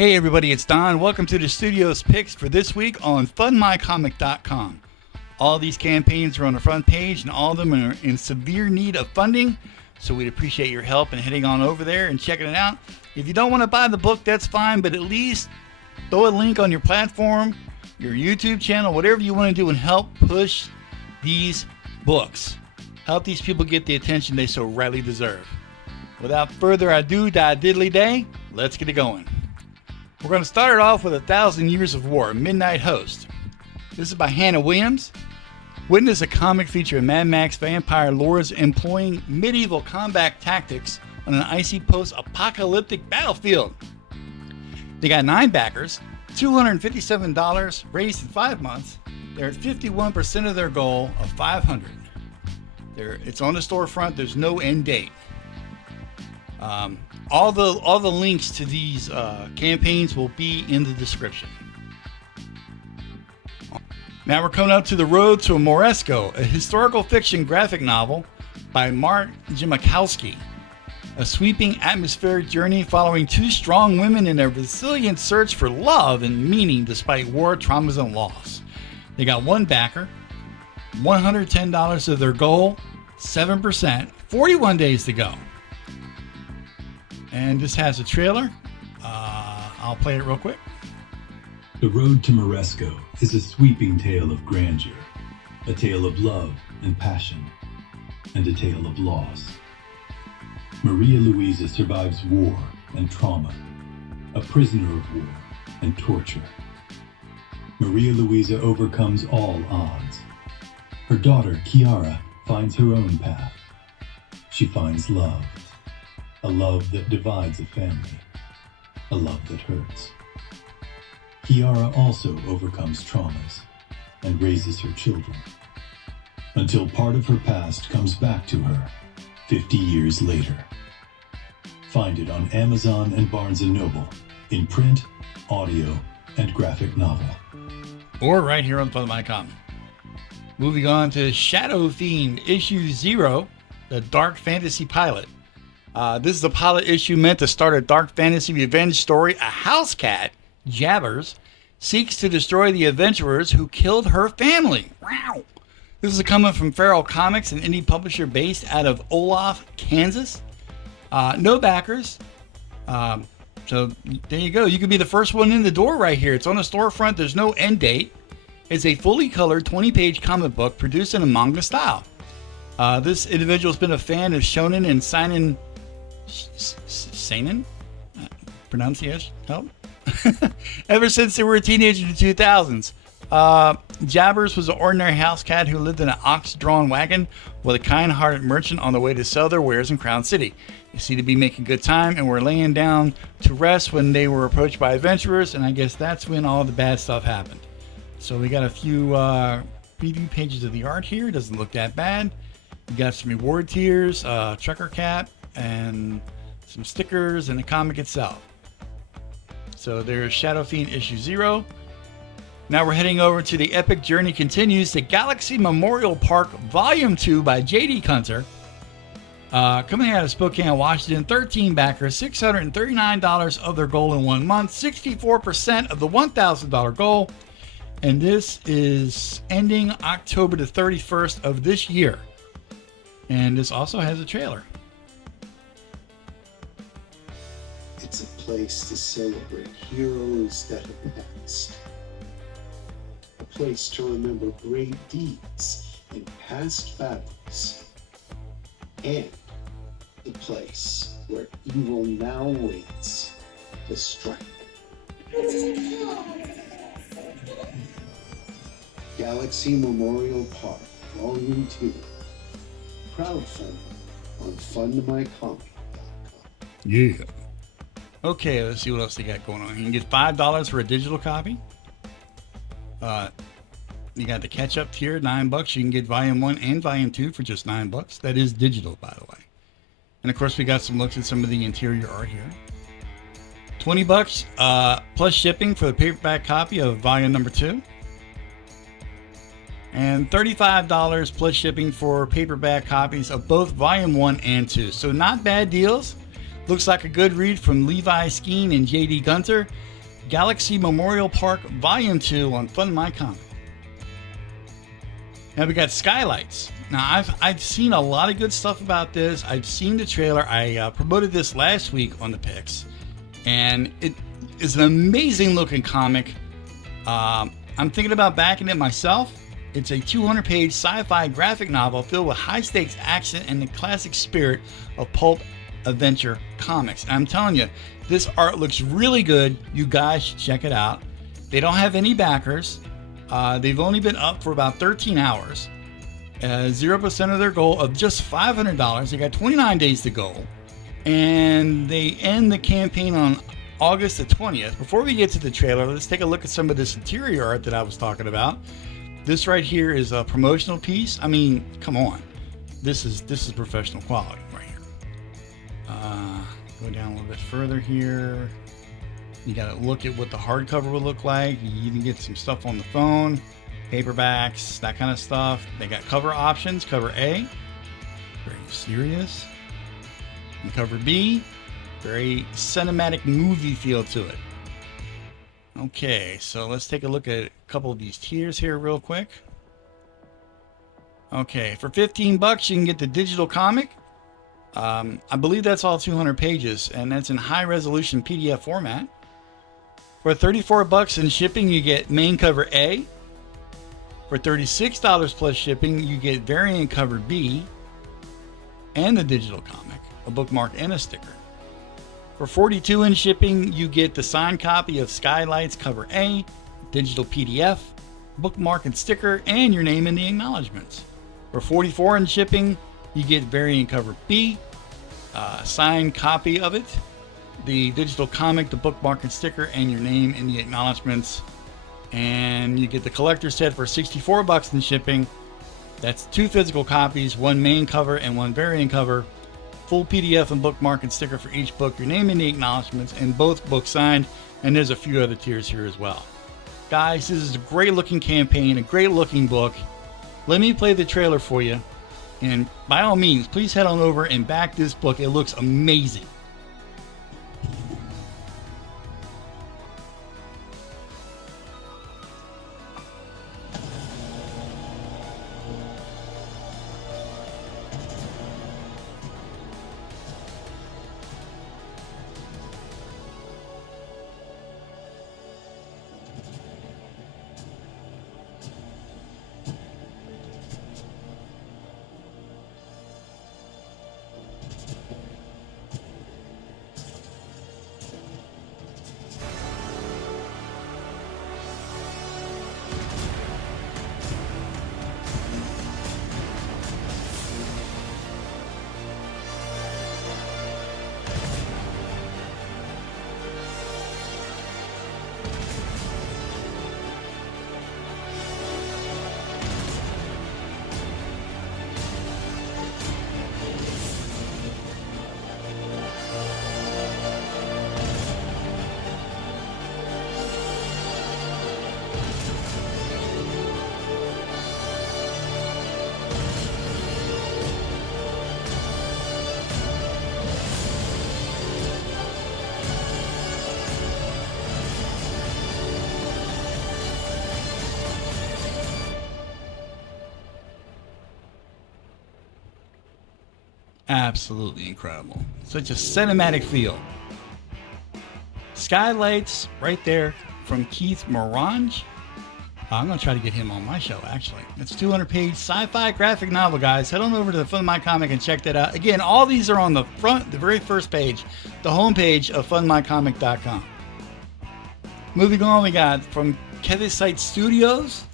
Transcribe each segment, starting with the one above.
Hey everybody, it's Don. Welcome to the studio's picks for this week on fundmycomic.com. All these campaigns are on the front page and all of them are in severe need of funding, so we'd appreciate your help in heading on over there and checking it out. If you don't want to buy the book, that's fine, but at least throw a link on your platform, your YouTube channel, whatever you want to do, and help push these books. Help these people get the attention they so rightly deserve. Without further ado, diddly day, let's get it going. We're going to start it off with 1,000 Years of War, Midnight Host. This is by Hannah Williams. Witness a comic featuring Mad Max vampire lords employing medieval combat tactics on an icy post-apocalyptic battlefield. They got 9 backers, $257 raised in 5 months. They're at 51% of their goal of 500. It's on the storefront. There's no end date. All the links to these campaigns will be in the description. Now we're coming up to The Road to Moresco, a historical fiction graphic novel by Mark Jimakowski. A sweeping atmospheric journey following 2 strong women in their resilient search for love and meaning despite war, traumas, and loss. They got 1 backer, $110 of their goal, 7%, 41 days to go. And this has a trailer. I'll play it real quick. The Road to Moresco is a sweeping tale of grandeur, a tale of love and passion, and a tale of loss. Maria Luisa survives war and trauma, a prisoner of war and torture. Maria Luisa overcomes all odds. Her daughter, Chiara, finds her own path. She finds love. A love that divides a family. A love that hurts. Chiara also overcomes traumas and raises her children. Until part of her past comes back to her 50 years later. Find it on Amazon and Barnes & Noble in print, audio, and graphic novel. Or right here on Fun.com. Moving on to Shadow Fiend Issue 0, the Dark Fantasy Pilot. This is a pilot issue meant to start a dark fantasy revenge story. A house cat, Jabbers, seeks to destroy the adventurers who killed her family. Wow! This is coming from Feral Comics, an indie publisher based out of Olaf, Kansas. No backers. So there you go. You could be the first one in the door right here. It's on the storefront. There's no end date. It's a fully colored 20-page comic book produced in a manga style. This individual's been a fan of shonen and seinen? Pronunciation? Help? Ever since they were a teenager in the 2000s. Jabbers was an ordinary house cat who lived in an ox-drawn wagon with a kind-hearted merchant on the way to sell their wares in Crown City. They seemed to be making good time and were laying down to rest when they were approached by adventurers, and I guess that's when all the bad stuff happened. So we got a few preview pages of the art here. Doesn't look that bad. We got some reward tiers, trucker cap, and some stickers and the comic itself. So there's Shadow Fiend Issue 0. Now we're heading over to The Epic Journey Continues, the Galaxy Memorial Park Volume 2 by J.D. Kunter. Coming out of Spokane, Washington, 13 backers, $639 of their goal in 1 month, 64% of the $1,000 goal. And this is ending October the 31st of this year. And this also has a trailer. It's a place to celebrate heroes that have passed. A place to remember great deeds in past battles. And the place where evil now waits to strike. Galaxy Memorial Park, Volume 2. Crowdfunding on fundmycomic.com. Yeah. Okay, let's see what else they got going on. You can get $5 for a digital copy. You got the catch-up tier, $9. You can get Volume 1 and Volume 2 for just $9. That is digital, by the way. And of course, we got some looks at some of the interior art here. $20 plus shipping for the paperback copy of Volume number 2. And $35 plus shipping for paperback copies of both Volume 1 and 2. So not bad deals. Looks like a good read from Levi Skeen and JD Gunter. Galaxy Memorial Park Volume 2 on Fun My Comic. Now we got Skylights. Now I've seen a lot of good stuff about this. I've seen the trailer. I promoted this last week on the picks, and it is an amazing looking comic. I'm thinking about backing it myself. It's a 200-page sci-fi graphic novel filled with high-stakes action and the classic spirit of pulp adventure comics. And I'm telling you, this art looks really good. You guys should check it out. They don't have any backers. They've only been up for about 13 hours. 0% of their goal of just $500. They got 29 days to go. And they end the campaign on August the 20th. Before we get to the trailer, let's take a look at some of this interior art that I was talking about. This right here is a promotional piece. I mean, come on. This is professional quality right here. Go down a little bit further here. You got to look at what the hardcover will look like. You even get some stuff on the phone, paperbacks, that kind of stuff. They got cover options. Cover A, very serious. And cover B, very cinematic movie feel to it. Okay, so let's take a look at a couple of these tiers here real quick. Okay, for $15 you can get the digital comic. I believe that's all 200 pages, and that's in high resolution PDF format. For $34 in shipping, you get main cover A. For $36 plus shipping, you get variant cover B and the digital comic, a bookmark and a sticker. For $42 in shipping, you get the signed copy of Skylights cover A, digital PDF, bookmark and sticker, and your name in the acknowledgments. For $44 in shipping, you get variant cover B, signed copy of it, the digital comic, the bookmark and sticker, and your name in the acknowledgments. And you get the collector set for $64 in shipping. That's 2 physical copies, 1 main cover and 1 variant cover, full PDF and bookmark and sticker for each book, your name in the acknowledgments, and both books signed. And there's a few other tiers here as well. Guys, this is a great looking campaign, a great looking book. Let me play the trailer for you. And by all means, please head on over and back this book. It looks amazing. Absolutely incredible. Such a cinematic feel. Skylights right there from Keith Morange. I'm going to try to get him on my show, actually. It's a 200-page sci-fi graphic novel, guys. Head on over to the Fun My Comic and check that out. Again, all these are on the front, the very first page, the homepage of funmycomic.com. Moving on, we got from Kevisite Studios.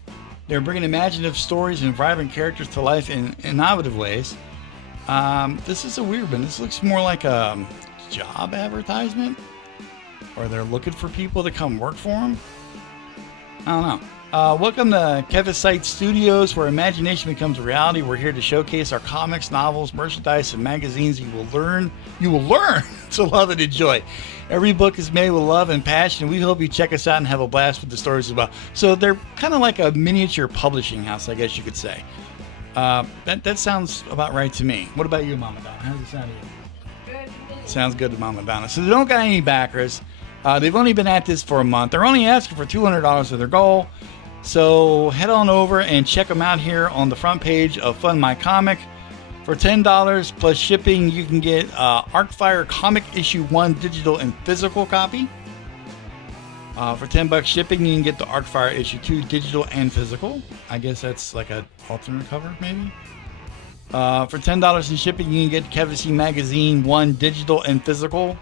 They're bringing imaginative stories and vibrant characters to life in innovative ways. This is a weird one. This looks more like a job advertisement, or they're looking for people to come work for them. I don't know. Welcome to Kevisite Studios, where imagination becomes a reality. We're here to showcase our comics, novels, merchandise, and magazines. You will learn to love and enjoy. Every book is made with love and passion. We hope you check us out and have a blast with the stories as well. So they're kind of like a miniature publishing house, I guess you could say. That sounds about right to me. What about you, Mama Don? How does it sound to you? Sounds good to Mama Donna. So they don't got any backers. They've only been at this for a month. They're only asking for $200 for their goal. So head on over and check them out here on the front page of Fund My Comic. For $10 plus shipping, you can get Arcfire Comic Issue 1 digital and physical copy. For $10 shipping, you can get the Arcfire Issue 2 digital and physical. I guess that's like an alternate cover, maybe. For $10 in shipping, you can get FMC Magazine 1 digital and physical.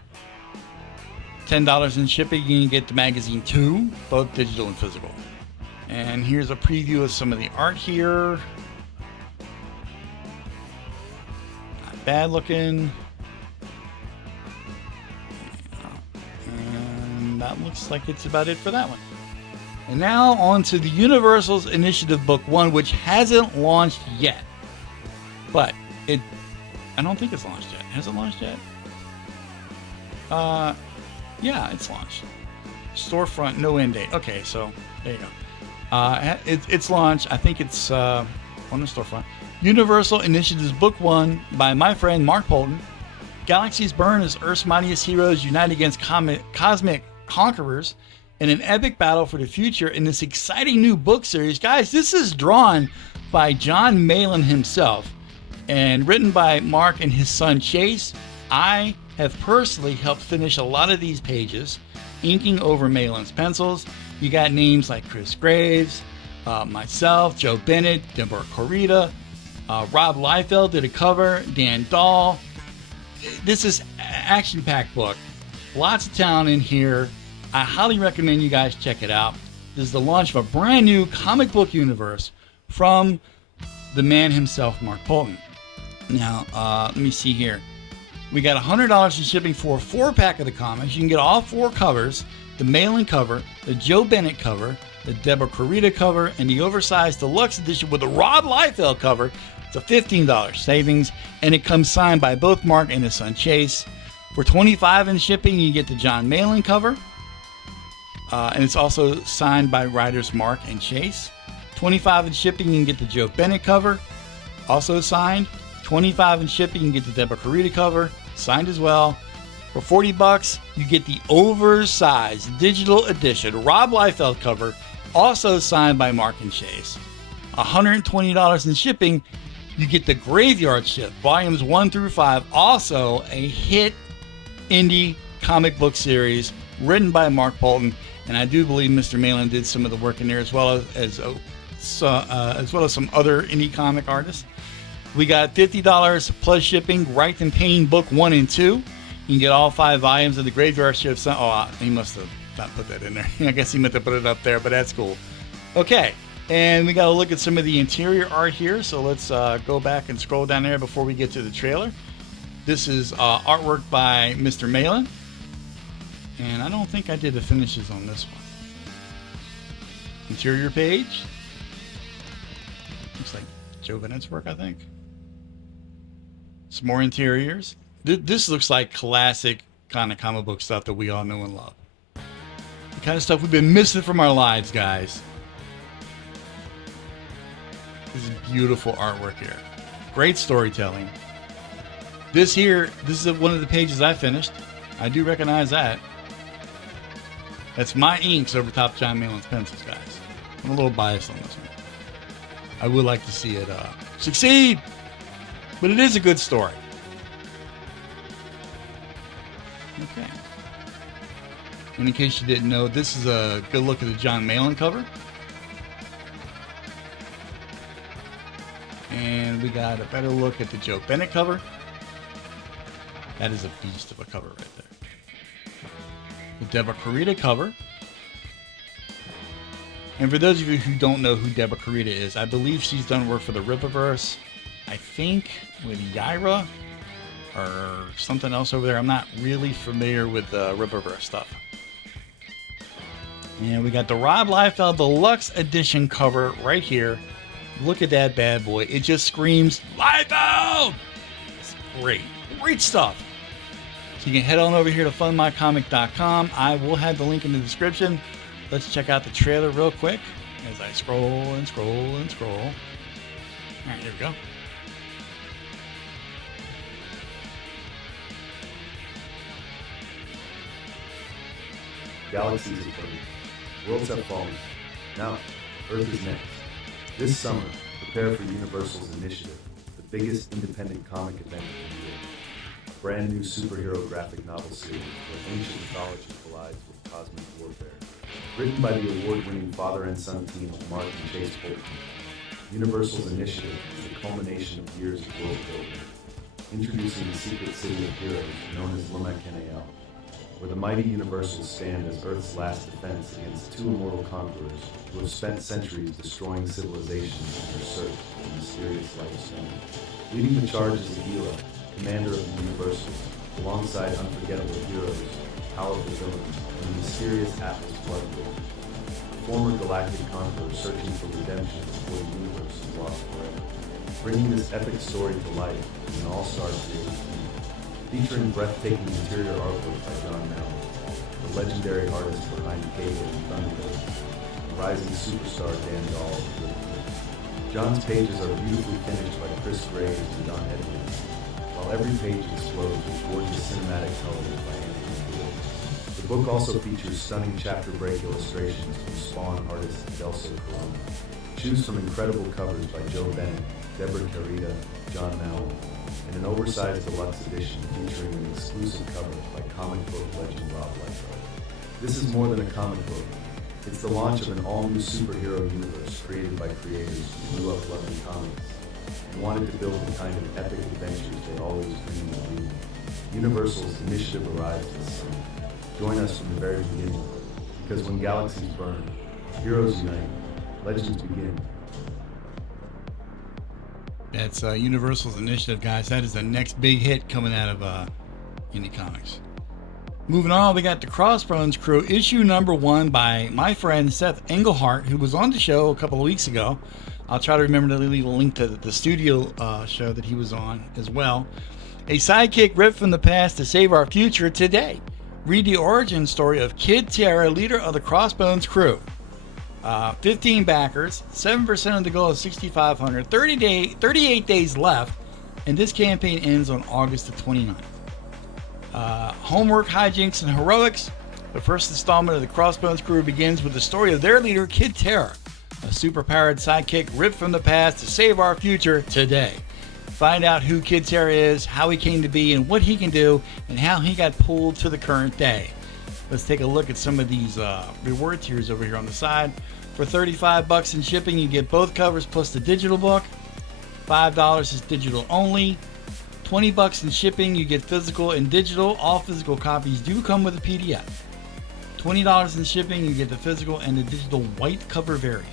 $10 in shipping, you can get the Magazine 2, both digital and physical. And here's a preview of some of the art here. Not bad looking. And that looks like it's about it for that one. And now on to the Universal's Initiative Book 1, which hasn't launched yet. But I don't think it's launched yet. Has it launched yet? Yeah, it's launched. Storefront, no end date. Okay, so there you go. It's launched. I think it's on the storefront. Universal Initiatives Book 1 by my friend Mark Polton. Galaxies burn as Earth's mightiest heroes unite against cosmic conquerors in an epic battle for the future in this exciting new book series. Guys, this is drawn by John Malin himself and written by Mark and his son Chase. I have personally helped finish a lot of these pages, inking over Malin's pencils. You got names like Chris Graves, myself, Joe Bennett, Deborah Corrida, Rob Liefeld did a cover, Dan Dahl. This is an action-packed book. Lots of talent in here. I highly recommend you guys check it out. This is the launch of a brand new comic book universe from the man himself, Mark Polton. Now, let me see here. We got $100 in shipping for a 4-pack of the comics. You can get all 4 covers, the Malin cover, the Joe Bennett cover, the Deborah Corrida cover, and the oversized deluxe edition with the Rob Liefeld cover. It's a $15 savings, and it comes signed by both Mark and his son Chase. For $25 in shipping, you get the John Malin cover, and it's also signed by writers Mark and Chase. $25 in shipping, you can get the Joe Bennett cover, also signed. $25 in shipping, you can get the Deborah Corrida cover, signed as well. For $40, you get the oversized digital edition Rob Liefeld cover, also signed by Mark and Chase. $120 in shipping, you get the Graveyard Shift, volumes 1 through 5, also a hit indie comic book series written by Mark Polton, and I do believe Mr. Malin did some of the work in there as well as some other indie comic artists. We got $50 plus shipping, Write and Pain Book 1 and 2. You can get all 5 volumes of the Graveyard Shift. Oh, he must have not put that in there. I guess he meant to put it up there, but that's cool. Okay, and we got to look at some of the interior art here. So let's go back and scroll down there before we get to the trailer. This is artwork by Mr. Malin. And I don't think I did the finishes on this one. Interior page. Looks like Joe Bennett's work, I think. Some more interiors. This looks like classic kind of comic book stuff that we all know and love. The kind of stuff we've been missing from our lives, guys. This is beautiful artwork here. Great storytelling. This is one of the pages I finished. I do recognize that. That's my inks over top John Malin's pencils, guys. I'm a little biased on this one. I would like to see it succeed, but it is a good story. Okay. And in case you didn't know, this is a good look at the John Malin cover. And we got a better look at the Joe Bennett cover. That is a beast of a cover right there. The Deborah Corrida cover. And for those of you who don't know who Deborah Corrida is, I believe she's done work for the Rippaverse. I think with Yaira or something else over there. I'm not really familiar with the Rippaverse stuff. And we got the Rob Liefeld Deluxe Edition cover right here. Look at that bad boy. It just screams Liefeld! It's great. Great stuff. So you can head on over here to fundmycomic.com. I will have the link in the description. Let's check out the trailer real quick as I scroll and scroll and scroll. All right, here we go. Galaxies have burned. Worlds have fallen. Now, Earth is next. This summer, prepare for Universal's Initiative, the biggest independent comic event of the year. A brand new superhero graphic novel series where ancient mythology collides with cosmic warfare. Written by the award-winning father and son team of Mark and Chase Bolton, Universal's Initiative is the culmination of years of world building. Introducing the secret city of heroes known as Lemakenel, where the mighty Universals stand as Earth's last defense against two immortal conquerors who have spent centuries destroying civilizations in their search for the mysterious light stone. Leading the charge is Agila, commander of the Universals, alongside unforgettable heroes, powerful villains, and the mysterious Atlas Bloodlord, a former galactic conqueror searching for redemption before the universe is lost forever. Bringing this epic story to life is an all-star creative team, featuring breathtaking interior artwork by John Mallon, the legendary artist behind Cable and Thunderbird, and rising superstar Dan Dahl. John's pages are beautifully finished by Chris Graves and Don Edmonds, while every page explodes with gorgeous cinematic colors by Anthony Field. The book also features stunning chapter break illustrations from Spawn artist Delso Corona. Choose from incredible covers by Joe Bennett, Deborah Carita, John Mallon, and an oversized deluxe edition featuring an exclusive cover by comic book legend Rob Liefeld. This is more than a comic book. It's the launch of an all-new superhero universe created by creators who grew up loving comics and wanted to build the kind of epic adventures they always dreamed of reading. Universal's Initiative arrives this summer. Join us from the very beginning, because when galaxies burn, heroes unite, legends begin. That's Universal's Initiative, guys. That is the next big hit coming out of Indie Comics. Moving on, we got the Crossbones Crew, issue number 1 by my friend Seth Englehart, who was on the show a couple of weeks ago. I'll try to remember to leave a link to the studio show that he was on as well. A sidekick ripped from the past to save our future today. Read the origin story of Kid Tara, leader of the Crossbones Crew. 15 backers, 7% of the goal is 6,500, 38 days left, and this campaign ends on August the 29th. Homework, hijinks, and heroics. The first installment of the Crossbones Crew begins with the story of their leader, Kid Tara, a superpowered sidekick ripped from the past to save our future today. Find out who Kid Tara is, how he came to be, and what he can do, and how he got pulled to the current day. Let's take a look at some of these reward tiers over here on the side. For $35 in shipping, you get both covers plus the digital book. $5 is digital only. $20 in shipping, you get physical and digital. All physical copies do come with a PDF. $20 in shipping, you get the physical and the digital white cover variant.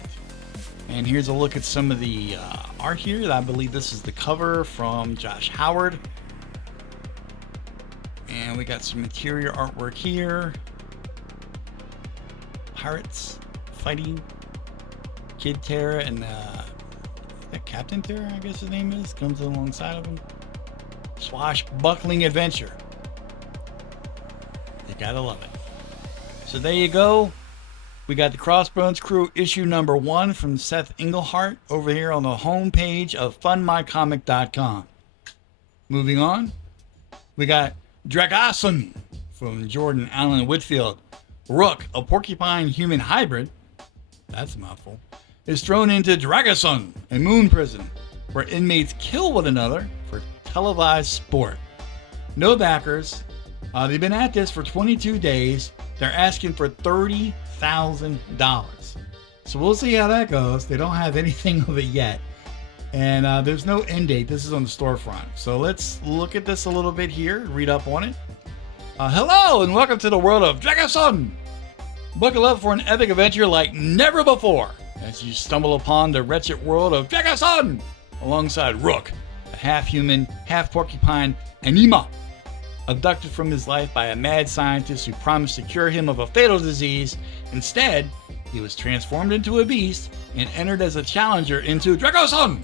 And here's a look at some of the art here. I believe this is the cover from Josh Howard. And we got some interior artwork here. Pirates fighting. Kid Tara and Captain Tara, I guess his name is, comes alongside of him. Swashbuckling adventure. You gotta love it. So there you go. We got the Crossbones Crew issue number 1 from Seth Englehart over here on the home page of funmycomic.com. Moving on, we got Dragason from Jordan Allen Whitfield. Rook, a porcupine-human hybrid, that's a mouthful, is thrown into Dragason, a moon prison, where inmates kill one another for televised sport. No backers. They've been at this for 22 days. They're asking for $30,000. So we'll see how that goes. They don't have anything of it yet. And there's no end date. This is on the storefront. So let's look at this a little bit here, read up on it. Hello and welcome to the world of Dragason. Buckle up for an epic adventure like never before as you stumble upon the wretched world of Dragason alongside Rook, a half-human, half-porcupine anima, abducted from his life by a mad scientist who promised to cure him of a fatal disease. Instead, he was transformed into a beast and entered as a challenger into Dragason,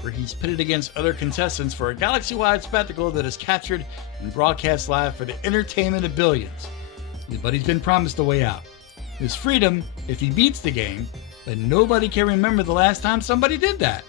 where he's pitted against other contestants for a galaxy-wide spectacle that is captured and broadcast live for the entertainment of billions. But he's been promised a way out. His freedom if he beats the game, but nobody can remember the last time somebody did that.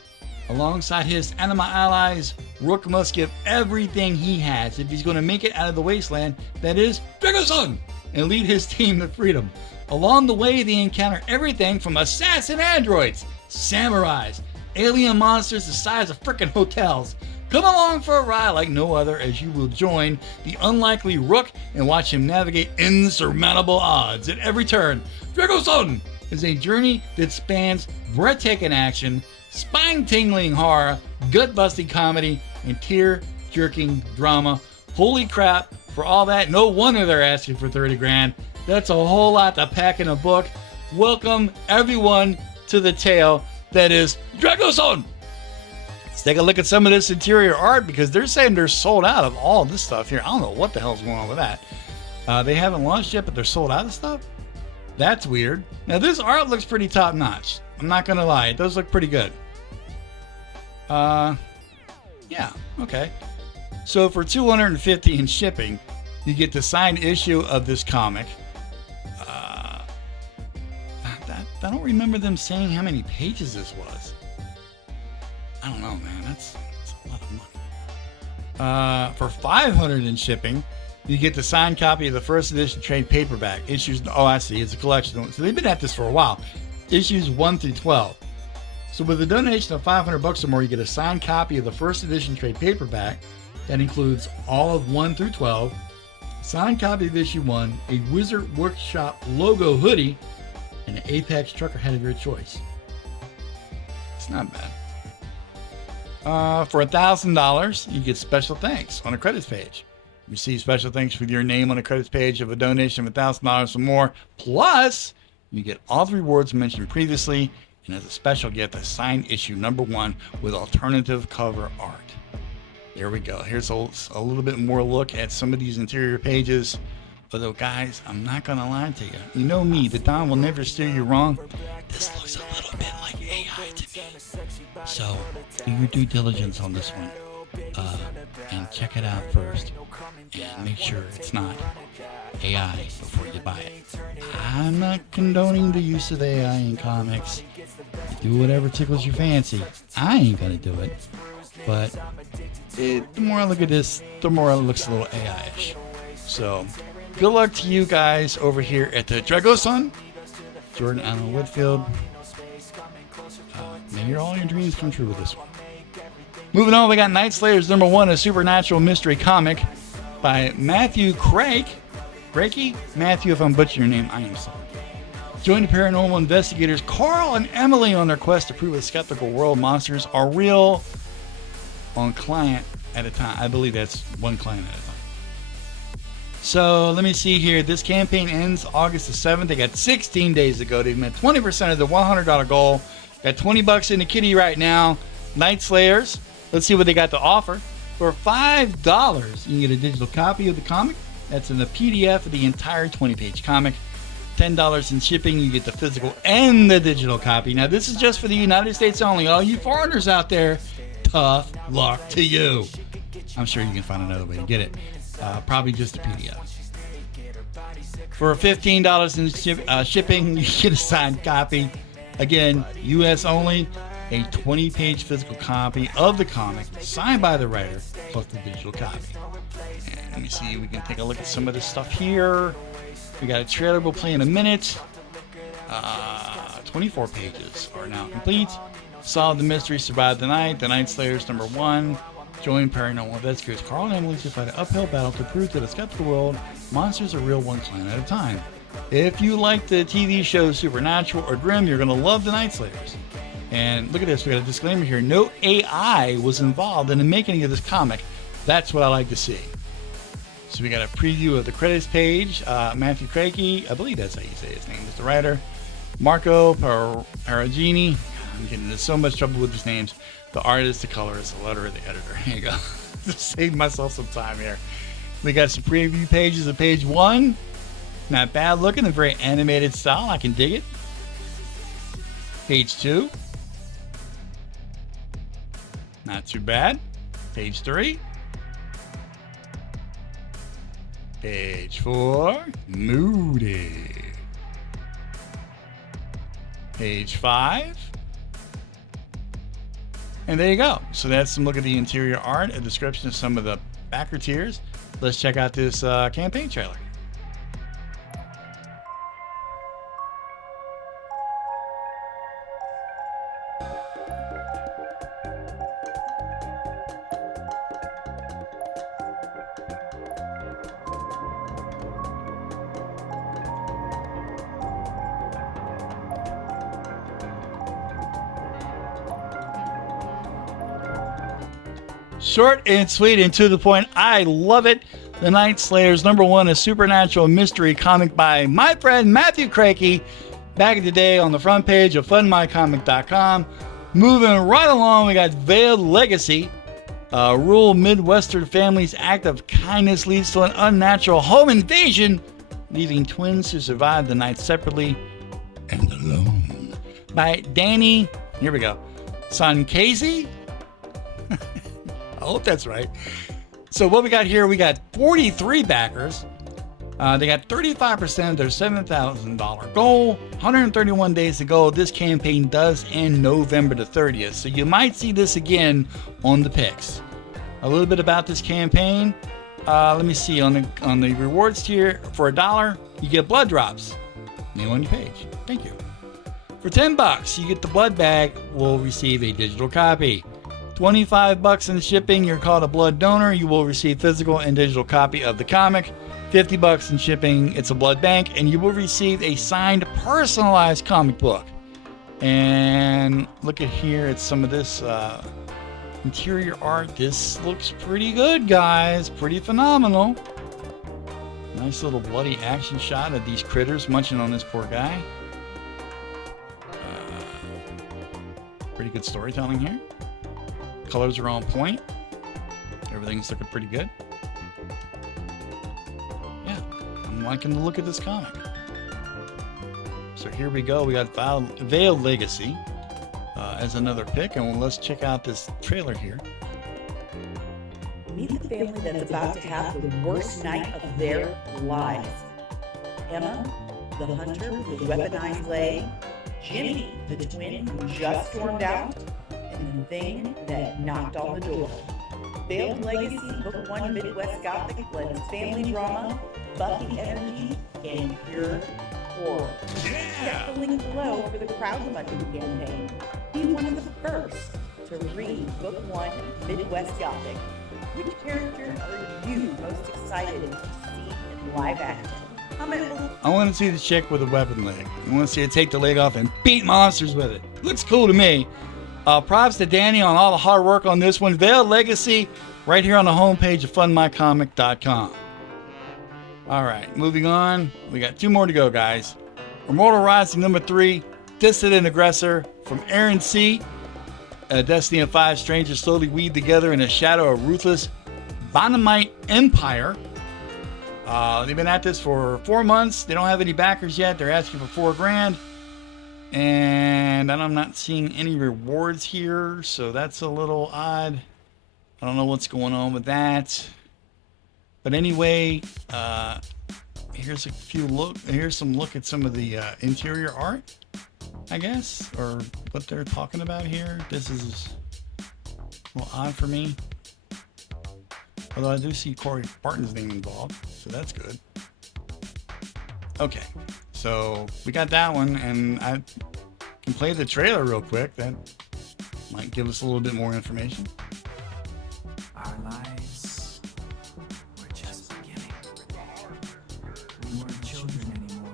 Alongside his anima allies, Rook must give everything he has if he's going to make it out of the wasteland that is Dragason and lead his team to freedom. Along the way, they encounter everything from assassin androids, samurais, alien monsters the size of frickin' hotels. Come along for a ride like no other as you will join the unlikely Rook and watch him navigate insurmountable odds at every turn. Dragoson is a journey that spans breathtaking action, spine-tingling horror, gut-busting comedy, and tear-jerking drama. Holy crap, for all that, no wonder they're asking for 30 grand. That's a whole lot to pack in a book. Welcome, everyone, to the tale that is Dragoson. Let's take a look at some of this interior art because they're saying they're sold out of all this stuff here. I don't know what the hell's going on with that. They haven't launched yet, but they're sold out of stuff? That's weird. Now, this art looks pretty top-notch. I'm not going to lie. It does look pretty good. Yeah, okay. So for $250 in shipping, you get the signed issue of this comic. I don't remember them saying how many pages this was. I don't know, man. That's a lot of money. For $500 in shipping, you get the signed copy of the first edition trade paperback. Issues, oh, I see. It's a collection. So they've been at this for a while. Issues 1 through 12. So with a donation of $500 or more, you get a signed copy of the first edition trade paperback. That includes all of 1 through 12. Signed copy of issue 1, a Wizard Workshop logo hoodie, and an Apex trucker hat of your choice. It's not bad. For $1,000, you get special thanks on a credits page. You receive special thanks with your name on a credits page of a donation of $1,000 or more. Plus, you get all the rewards mentioned previously, and as a special gift, a signed issue number 1 with alternative cover art. There we go. Here's a little bit more look at some of these interior pages. Although, guys, I'm not going to lie to you. You know me, the Don will never steer you wrong. This looks a little bit like AI to me. So, do your due diligence on this one. And check it out first. And make sure it's not AI before you buy it. I'm not condoning the use of AI in comics. Do whatever tickles your fancy. I ain't going to do it. But the more I look at this, the more it looks a little AI-ish. So, good luck to you guys over here at the Dragoson. Jordan Allen Whitfield. May all your dreams come true with this one. Moving on, we got Night Slayers #1, a supernatural mystery comic by Matthew Craig. Crakey? Matthew, if I'm butchering your name, I am sorry. Join the paranormal investigators Carl and Emily on their quest to prove a skeptical world monsters are real on client at a time. I believe that's one client at a time. So let me see here. This campaign ends August the 7th. They got 16 days to go. They've met 20% of the $100 goal. Got $20 in the kitty right now. Night Slayers. Let's see what they got to offer. For $5, you can get a digital copy of the comic. That's in the PDF of the entire 20-page comic. $10 in shipping. You get the physical and the digital copy. Now, this is just for the United States only. All you foreigners out there, tough luck to you. I'm sure you can find another way to get it. Probably just a PDF. For $15 in shipping, you get a signed copy. Again, U.S. only. A 20-page physical copy of the comic signed by the writer, plus the digital copy. And let me see. We can take a look at some of this stuff here. We got a trailer we'll play in a minute. 24 pages are now complete. Solve the mystery, survive the night. The Night Slayers #1. Join paranormal investigators Carl and Emily to fight an uphill battle to prove to the skeptical world monsters are real, one client at a time. If you like the TV show Supernatural or Grimm, you're going to love the Night Slayers. And look at this. We got a disclaimer here. No AI was involved in the making of this comic. That's what I like to see. So we got a preview of the credits page. Matthew Crakey, I believe that's how you say his name, is the writer. Marco Paragini. I'm getting into so much trouble with these names. The artist, the colorist, the letterer, the editor. Here you go. Just saved myself some time here. We got some preview pages of page 1. Not bad looking, a very animated style. I can dig it. Page 2. Not too bad. Page 3. Page 4. Moody. Page 5. And there you go. So that's some look at the interior art, a description of some of the backer tiers. Let's check out this campaign trailer. Short and sweet and to the point. I love it. The Night Slayers #1, a supernatural mystery comic by my friend Matthew Crakey. Back in the day on the front page of funmycomic.com. Moving right along, we got Veiled Legacy. Rural Midwestern family's act of kindness leads to an unnatural home invasion, leaving twins who survive the night separately and alone. By Danny, here we go, Sancasi? I hope that's right. So what we got here, we got 43 backers. They got 35% of their $7,000 goal. 131 days to go. This campaign does end November the 30th. So you might see this again on the picks. A little bit about this campaign. Let me see. On the rewards tier, for $1, you get blood drops. Name on your page. Thank you. For $10, you get the blood bag. Will receive a digital copy. $25 in shipping. You're called a blood donor. You will receive physical and digital copy of the comic. $50 in shipping, it's a blood bank, and you will receive a signed, personalized comic book. And look at here, it's some of this interior art. This looks pretty good, guys. Pretty phenomenal. Nice little bloody action shot of these critters munching on this poor guy. Pretty good storytelling here. Colors are on point. Everything's looking pretty good. I'm liking the look of this comic. So here we go. We got Veiled Legacy as another pick, and let's check out this trailer here. Meet the family that's about to have the worst night of their lives. Emma, the hunter with weaponized leg, Jimmy, the twin who just stormed out, and the thing that knocked on the door. Veiled Legacy, Book 1 Midwest Gothic blends family drama, Buffy energy, and pure horror. Check the link below for the crowdfunding campaign. Be one of the first to read Book 1 Midwest Gothic. Which character are you most excited to see in live action? Comment below. I want to see the chick with a weapon leg. I want to see her take the leg off and beat monsters with it. Looks cool to me. Props to Danny on all the hard work on this one. Veiled Legacy, right here on the homepage of funmycomic.com. All right, moving on. We got 2 more to go, guys. Immortal Rising #3, Dissident Aggressor from Aaron C. A destiny of 5 strangers slowly weave together in the shadow of ruthless Bonamite Empire. They've been at this for 4 months. They don't have any backers yet. They're asking for $4,000. And I'm not seeing any rewards here, so that's a little odd. I don't know what's going on with that. But anyway, here's some look at some of the interior art, I guess, or what they're talking about here. This is a little odd for me. Although I do see Corey Barton's name involved, so that's good. Okay, so we got that one, and I can play the trailer real quick. That might give us a little bit more information. Our lives were just beginning. We weren't children anymore,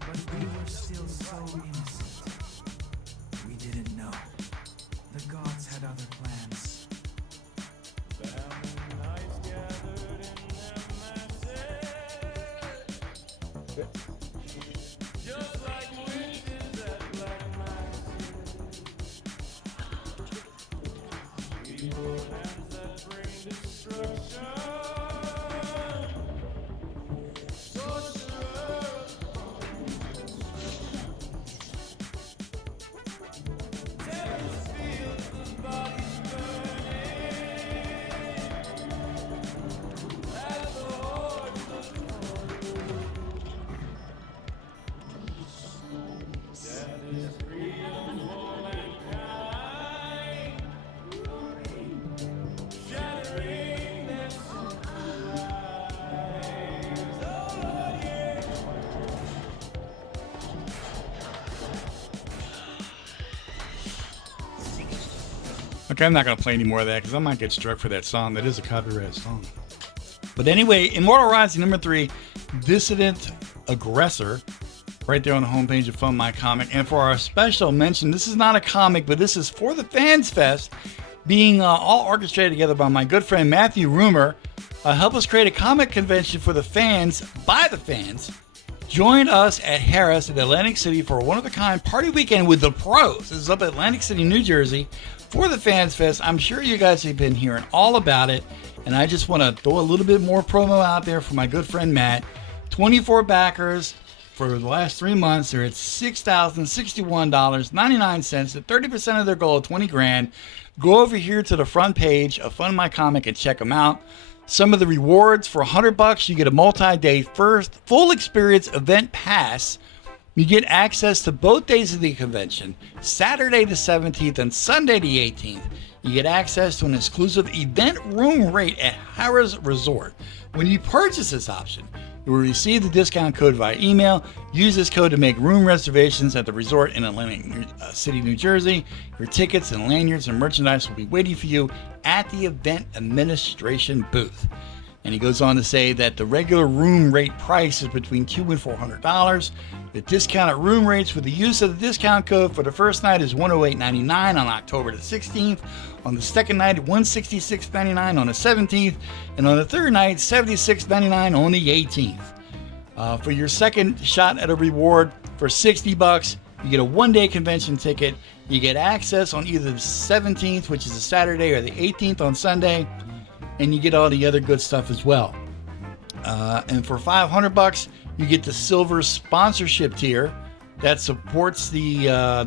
but we were still so innocent. We didn't know. The gods had other plans. Okay, I'm not going to play any more of that because I might get struck for that song. That is a copyrighted song. But anyway, Immortal Rising #3, Dissident Aggressor, right there on the homepage of Fun My Comic. And for our special mention, this is not a comic, but this is for the Fans Fest. being all orchestrated together by my good friend Matthew Rumor, help us create a comic convention for the fans, by the fans. Join us at Harris in Atlantic City for a one-of-a-kind party weekend with the pros. This is up at Atlantic City, New Jersey, for the Fans Fest. I'm sure you guys have been hearing all about it, and I just want to throw a little bit more promo out there for my good friend Matt. 24 backers for the last 3 months. They're at $6,061.99 at 30% of their goal of 20 grand. Go over here to the front page of Fund My Comic and check them out. Some of the rewards: for $100, you get a multi-day first full experience event pass. You get access to both days of the convention, Saturday the 17th and Sunday the 18th. You get access to an exclusive event room rate at Harrah's Resort. When you purchase this option, you will receive the discount code via email. Use this code to make room reservations at the resort in Atlantic City, New Jersey. Your tickets and lanyards and merchandise will be waiting for you at the event administration booth. And he goes on to say that the regular room rate price is between $200 and $400. The discounted room rates with the use of the discount code for the first night is $108.99 on October the 16th. On the second night, $166.99 on the 17th. And on the third night, $76.99 on the 18th. For your second shot at a reward for $60, you get a one-day convention ticket. You get access on either the 17th, which is a Saturday, or the 18th on Sunday. And you get all the other good stuff as well. And for $500, you get the silver sponsorship tier that supports the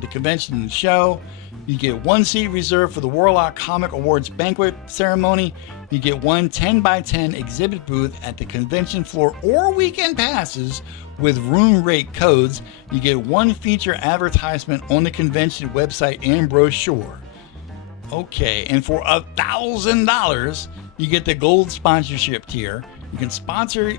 convention and show. You get one seat reserved for the Warlock Comic Awards banquet ceremony. You get one 10x10 exhibit booth at the convention floor or weekend passes with room rate codes. You get one feature advertisement on the convention website and brochure. Okay, and for $1,000, you get the gold sponsorship tier. You can sponsor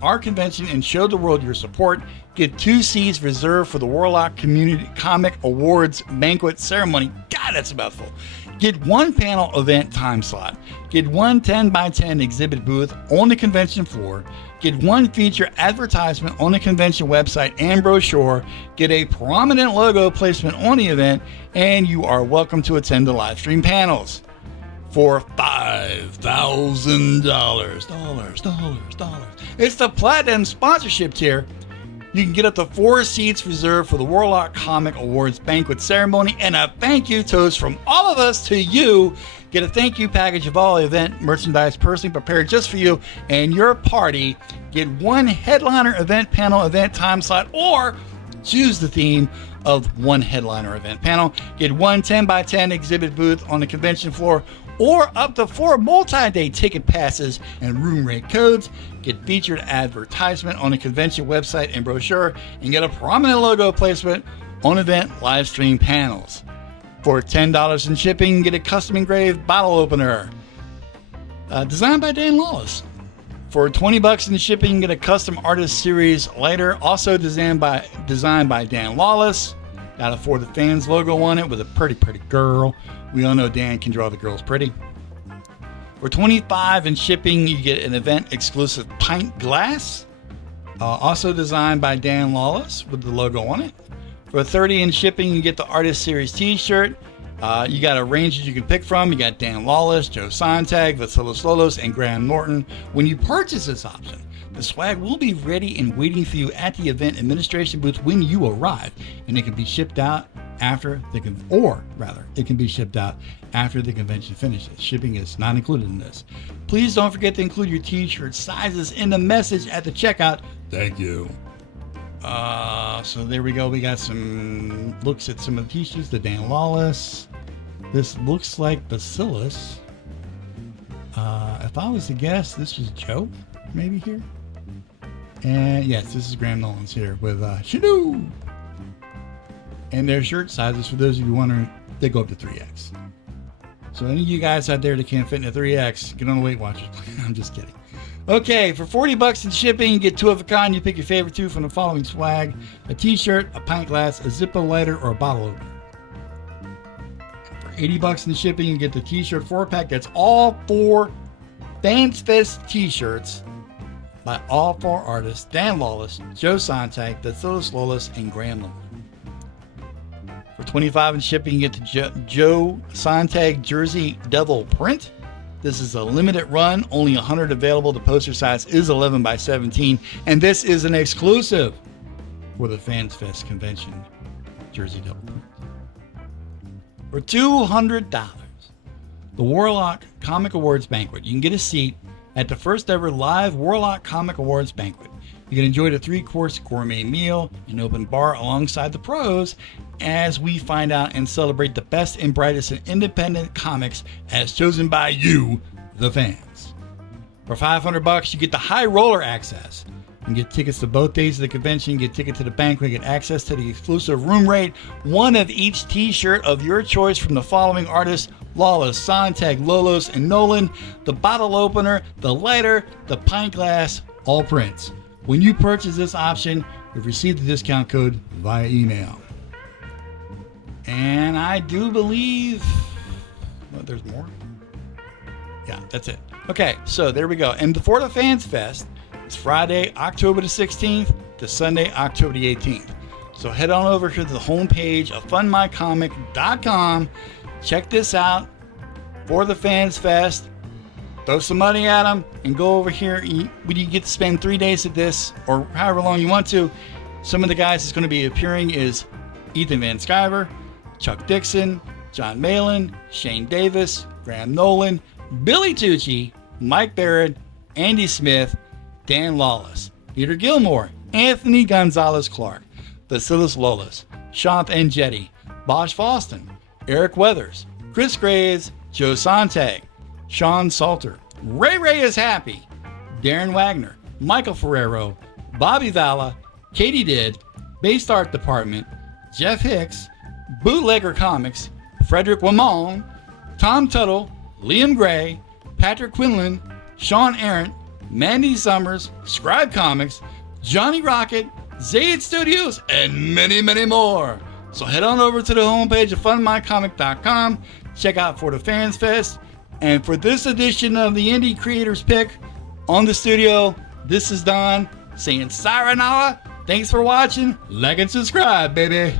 our convention and show the world your support. Get 2 seats reserved for the Warlock Community Comic Awards banquet ceremony. God, that's a mouthful. Get one panel event time slot. Get one 10x10 exhibit booth on the convention floor. Get one feature advertisement on the convention website and brochure. Get a prominent logo placement on the event, and you are welcome to attend the live stream panels. For $5,000. It's the Platinum Sponsorship tier. You can get up to 4 seats reserved for the Warlock Comic Awards banquet ceremony and a thank you toast from all of us to you. Get a thank you package of all event merchandise personally prepared just for you and your party. Get one headliner event panel event time slot, or choose the theme of one headliner event panel. Get one 10x10 exhibit booth on the convention floor, or up to 4 multi-day ticket passes and room rate codes. Get featured advertisement on the convention website and brochure, and get a prominent logo placement on event live stream panels. For $10 in shipping, get a custom engraved bottle opener designed by Dan Lawless. For $20 in shipping, you can get a custom artist series lighter, also designed by Dan Lawless. Got a For the Fans logo on it with a pretty girl. We all know Dan can draw the girls pretty. For $25 in shipping, you get an event exclusive pint glass, also designed by Dan Lawless with the logo on it. For $30 in shipping, you get the Artist Series t-shirt. You got a range that you can pick from. You got Dan Lawless, Joe Sontag, Vasilis Lolos, and Graham Norton. When you purchase this option, the swag will be ready and waiting for you at the event administration booth when you arrive, and it can be shipped out after it can be shipped out after the convention finishes. Shipping is not included in this. Please don't forget to include your t-shirt sizes in the message at the checkout. Thank you. So there we go. We got some looks at some of the t-shirts. The Dan Lawless. This looks like Bacillus. If I was to guess, this was Joe, maybe here. And yes, this is Graham Nolan's here with Shadoo. And their shirt sizes, for those of you wondering, they go up to 3X. So any of you guys out there that can't fit in a 3X, get on the Weight Watchers. I'm just kidding. Okay, for $40 in shipping, you get 2 of a kind. You pick your favorite 2 from the following swag: a t-shirt, a pint glass, a Zippo lighter, or a bottle opener. For $80 in shipping, you get the t-shirt 4-pack. That's all 4 Fans Fest t-shirts by all 4 artists: Dan Lawless, Joe Sontag, Vasilis Lolos, and Graham Norton. For $25 in shipping, you get the Joe Sontag Jersey Devil print. This is a limited run, only 100 available. The poster size is 11 by 17, and this is an exclusive for the Fans Fest convention Jersey Devil print. For $200, the Warlock Comic Awards Banquet. You can get a seat at the first ever live Warlock Comic Awards Banquet. You can enjoy the 3-course gourmet meal and open bar alongside the pros as we find out and celebrate the best and brightest in independent comics as chosen by you, the fans. For $500, you get the high roller access. You can get tickets to both days of the convention, get ticket to the banquet, get access to the exclusive room rate, one of each t-shirt of your choice from the following artists: Lawless, Sontag, Lolos, and Nolan, the bottle opener, the lighter, the pint glass, all prints. When you purchase this option, you've received the discount code via email. And I do believe, well, there's more. Yeah, that's it. Okay, so there we go. And for the Fans Fest, it's Friday, October the 16th to Sunday, October the 18th. So head on over here to the homepage of fundmycomic.com. Check this out for the Fans Fest. Throw some money at them and go over here. You get to spend 3 days at this, or however long you want to. Some of the guys that's going to be appearing is Ethan Van Sciver, Chuck Dixon, John Malin, Shane Davis, Graham Nolan, Billy Tucci, Mike Barrett, Andy Smith, Dan Lawless, Peter Gilmore, Anthony Gonzalez Clark, Vasilis Lolas, Shanth Enjeti, Bosch Foston, Eric Weathers, Chris Graves, Joe Sontag, Sean Salter, Ray is Happy, Darren Wagner, Michael Ferrero, Bobby Valla, Katie Did, Based Art Department, Jeff Hicks, Bootlegger Comics, Frederick Wamon, Tom Tuttle, Liam Gray, Patrick Quinlan, Sean Arendt, Mandy Summers, Scribe Comics, Johnny Rocket, Zayd Studios, and many, many more. So head on over to the homepage of fundmycomic.com, check out for the Fans Fest. And for this edition of the Indie Creators Pick on the studio, this is Don saying sayonara. Thanks for watching. Like and subscribe, baby.